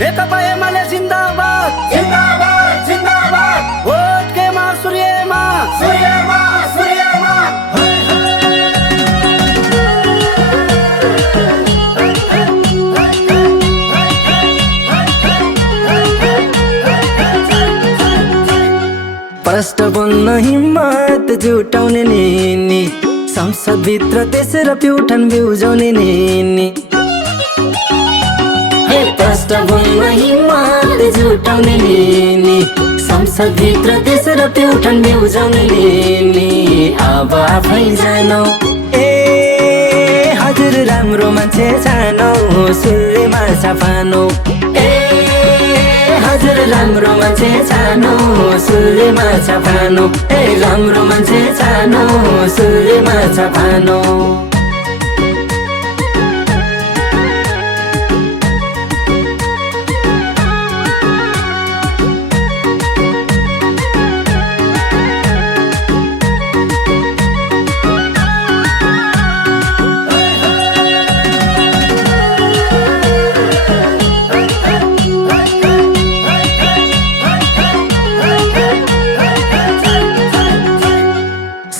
नेकपा एमाले जिन्दाबाद जिंदाबाद जिंदाबाद भोट केमा सूर्यमा सूर्यमा सूर्यमा प्रष्ट बन्न हिम्मत जुटाउने नि संसदभित्र तेस्रो प्युठान बिउजाउने नि प्रष्ट बन्न हिम्मत जुटाउने नि संसदभित्र तेस्रो प्युठान बिउजाउने नि अब आफै जानु ए हजुर राम्रो मान्छे जानु सूर्यमा छापानु ए हजुर राम्रो मान्छे जानु सूर्यमा छापानु ए राम्रो मान्छे जानु सूर्यमा छापानु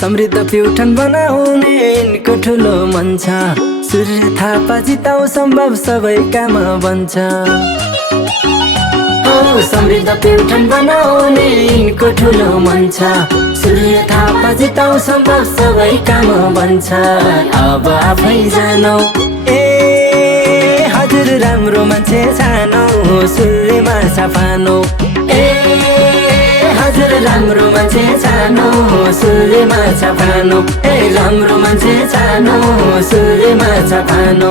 समृद्ध प्युठान बनाउने यिनको ठुलो मन छ सूर्य थापा जिताउ सम्भव सबै काम बन्छ समृद्ध प्युठान बनाउने यिनको ठुलो मन छ सूर्य थापा जिताउ सम्भव सबै काम बन्छ अब आफै जानु ए हजुर राम्रो मान्छे जानु सूर्यमा छापानु ए हजुर राम्रो मान्छे जानु सूर्यमा छापानु ए राम्रो मान्छे जानु सूर्यमा छापानु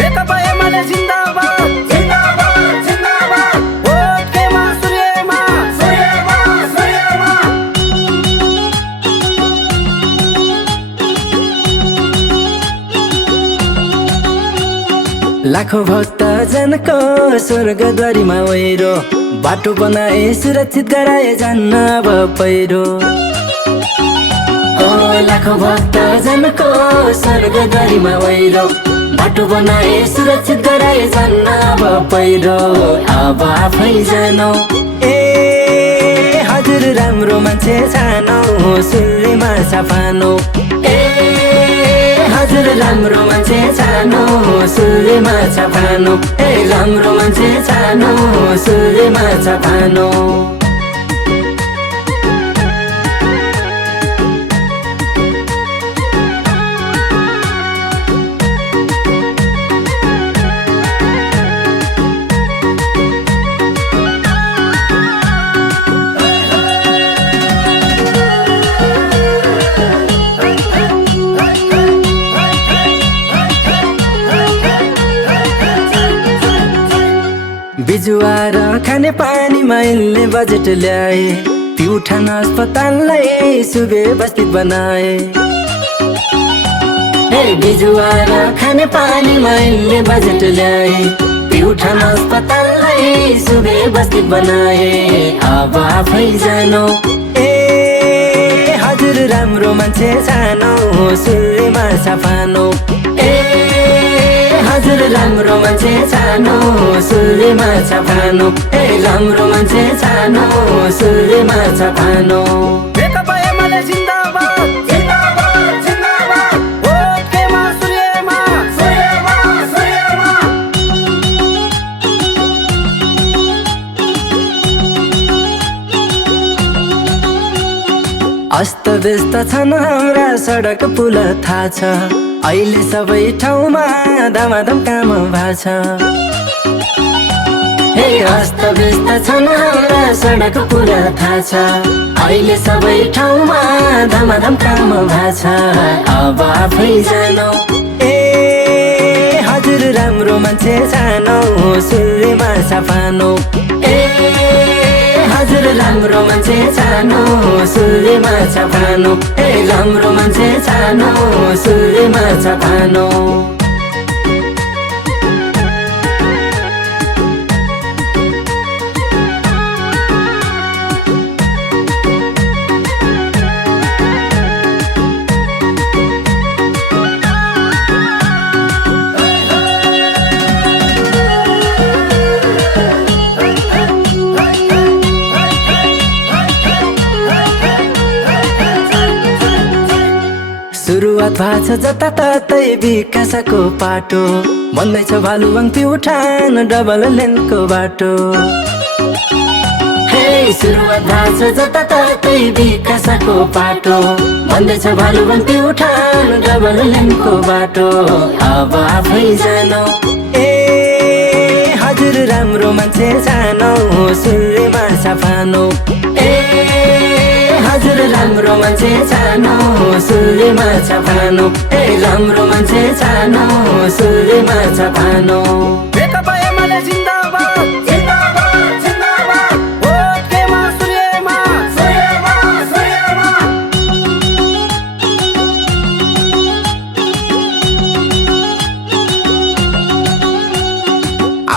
नेकपा एमाले जिन्दाबाद जिंदाबाद जिंदाबाद भोट केमा सूर्यमा सूर्यमा सूर्यमा लाखौं भक्त जनको स्वर्गद्वारीमा ओहिरो बाटो बनाए सुरक्षित गराए जान्न अब पहिरो लाखौं भक्त जनको स्वर्गद्वारीमा ओहिरो बाटो बनाए सुरक्षित गराए जान्न अब पहिरो अब आफै जानु ए हजुर राम्रो मान्छे जानु सूर्यमा छापानु ए हजुर राम्रो मान्छे जानु सूर्यमा छापानु ए राम्रो मान्छे जानु सूर्यमा छापानु बिजुवा र खाने पानीमा यिनले बजेट ल्याए प्युठान अस्पताललाई सुव्यवस्थित बनाए बिजुवा र खाने पानीमा यिनले बजेट ल्याए प्युठान अस्पताललाई सुव्यवस्थित बनाए अब आफै जानु ए हजुर राम्रो मान्छे जानु सूर्यमा छापानु ए हजुर राम्रो मान्छे जानु सूर्यमा छापानु ए राम्रो मान्छे जानु सूर्यमा छापानु नेकपा एमाले जिन्दाबाद जिंदाबाद जिंदाबाद भोट केमा सूर्यमा सूर्यमा सूर्यमा अस्त व्यस्त छन् हाम्रा सडक पुल थाहा छ अहिले सबै ठाउँमा धमाधम काम भएको छ अस्त व्यस्त छन् हाम्रा सडक पुल थाहा छ अहिले सबै ठाउँमा धमाधम काम भएको छ अब आफै जानु ए हजुर राम्रो मान्छे जानु सूर्यमा छापानु ए हजुर राम्रो मान्छे जानु सूर्यमा छापानु ए राम्रो मान्छे जानु सूर्यमा छापानु सुरुवात भएको छ जताततै विकासको पाटो बन्दैछ भालुवाङ प्युठान डबल लेनको बाटो हे सुरुवात भएको छ जताततै विकासको पाटो बन्दैछ भालुवाङ प्युठान डबल लेनको बाटो अब आफै जानु हजुर राम्रो मान्छे सानो सुरुमा सफानो हजुर राम्रो मान्छे सानो सुरुमा सफानो राम्रो मान्छे सानो सुरुमा सफानो नेकपा एमाले जिन्दाबाद जिन्दाबाद जिन्दाबाद भोट केमा सूर्यमा सूर्यमा सूर्यमा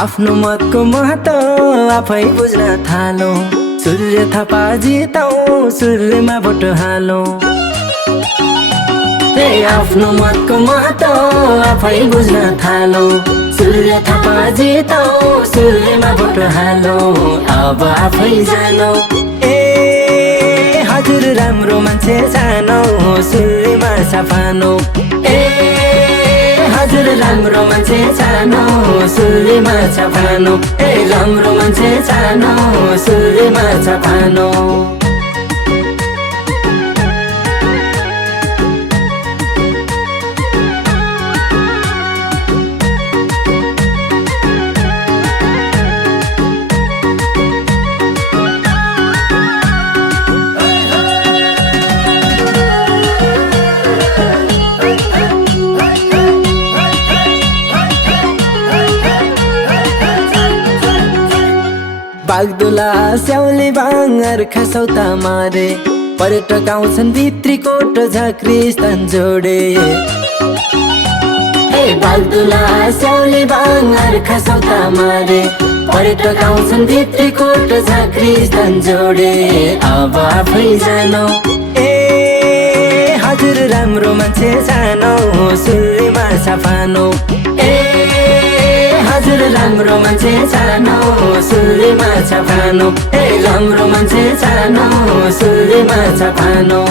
आफ्नो मतको महत्व आफै बुझ्न थालो सूर्य थापा जिताऊ सूर्यमा भोट हालो आफ्नो मतको महत्व आफै बुझ्न थालो सूर्य थापा जिताऊ सूर्यमा भोट हालो अब आफै जानो हजुर राम्रो मान्छे सानो सूर्यमा सफानो हजुर राम्रो मान्छे सानो सूर्यमा सफानो राम्रो मान्छे सानो सूर्यमा सफानो बागदुला स्याउली बाङ्गर खसौता मारे पर्यटक आउँछन् भित्री कोट झाँक्री स्थान जोडे बागदुला स्याउली बाङ्गर खसौता मारे पर्यटक आउँछन् भित्री कोट झाँक्री स्थान जोडे अब आफै जानु हजुर राम्रो मान्छे सानो सूर्यमा सफानो हजुर राम्रो मान्छे सानो सूर्यमा सफानो राम्रो मान्छे सानो सूर्यमा सफानो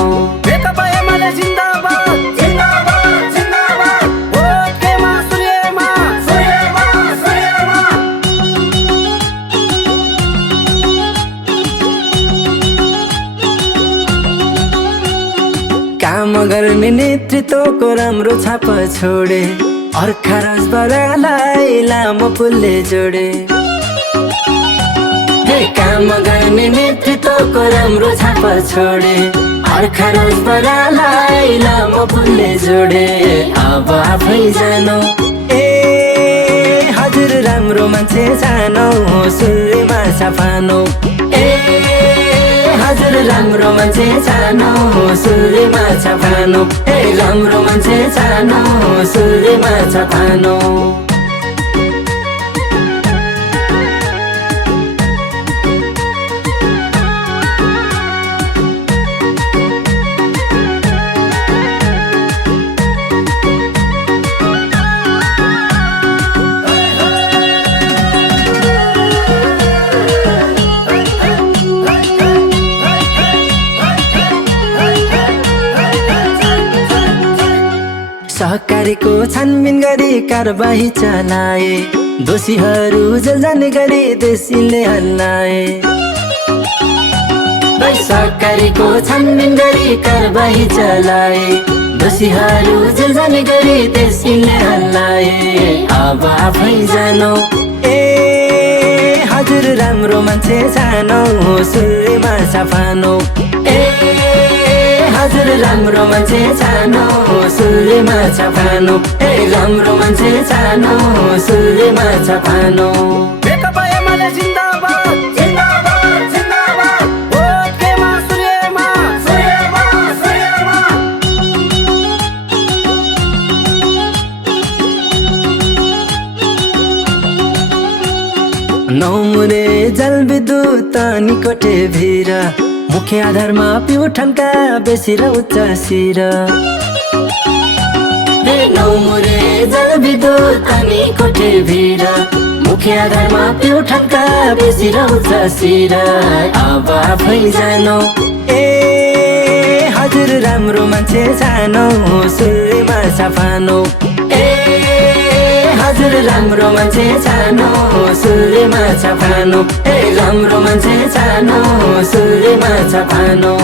नेकपा एमाले जिन्दाबाद जिन्दाबाद जिन्दाबाद भोट केमा सूर्यमा सूर्यमा सूर्यमा काम गर्ने नेतृत्वको राम्रो छाप छोडे अर्खा राजबरालाई लामो पुलले जोडे काम गर्ने नेतृत्वको राम्रो छाप छोडे अर्खा राजबरालाई लामो पुलले जोडे अब आफै जानु हजुर राम्रो मान्छे सानो सूर्यमा सफानो हजुर राम्रो मान्छे सानो सूर्यमा सफानो राम्रो मान्छे सानो सूर्यमा सफानो सहकारीको छानबिन गरी कारबाही चलाए दोषीहरू जेल जाने गरी देशीले हल्लाए सहकारीको छानबिन गरी कारबाही चलाए दोषीहरू जेल जाने गरी देशीले हल्लाए अब आफै जानु हजुर राम्रो मान्छे सानो सूर्यमा सफानो हजुर राम्रो मान्छे सानो सूर्यमा सफानो राम्रो मान्छे सानो सूर्यमा सफानो नेकपा एमाले जिन्दाबाद जिन्दाबाद जिन्दाबाद भोट केमा सूर्यमा सूर्यमा सूर्यमा नौमुरे जलविद्युत निकटे भिर मुख्य आधारमा प्युठानका बेसी र उच्च शिर नौमुरे जलविद्युत निकटे भिर मुख्य आधारमा प्युठानका बेसी र उच्च शिर अब आफै जानु हजुर राम्रो मान्छे जानो सुलीमा छापानो हजुर राम्रो मान्छे जानो सुलीमा छापानो राम्रो मान्छे जानो सुलीमा छापानो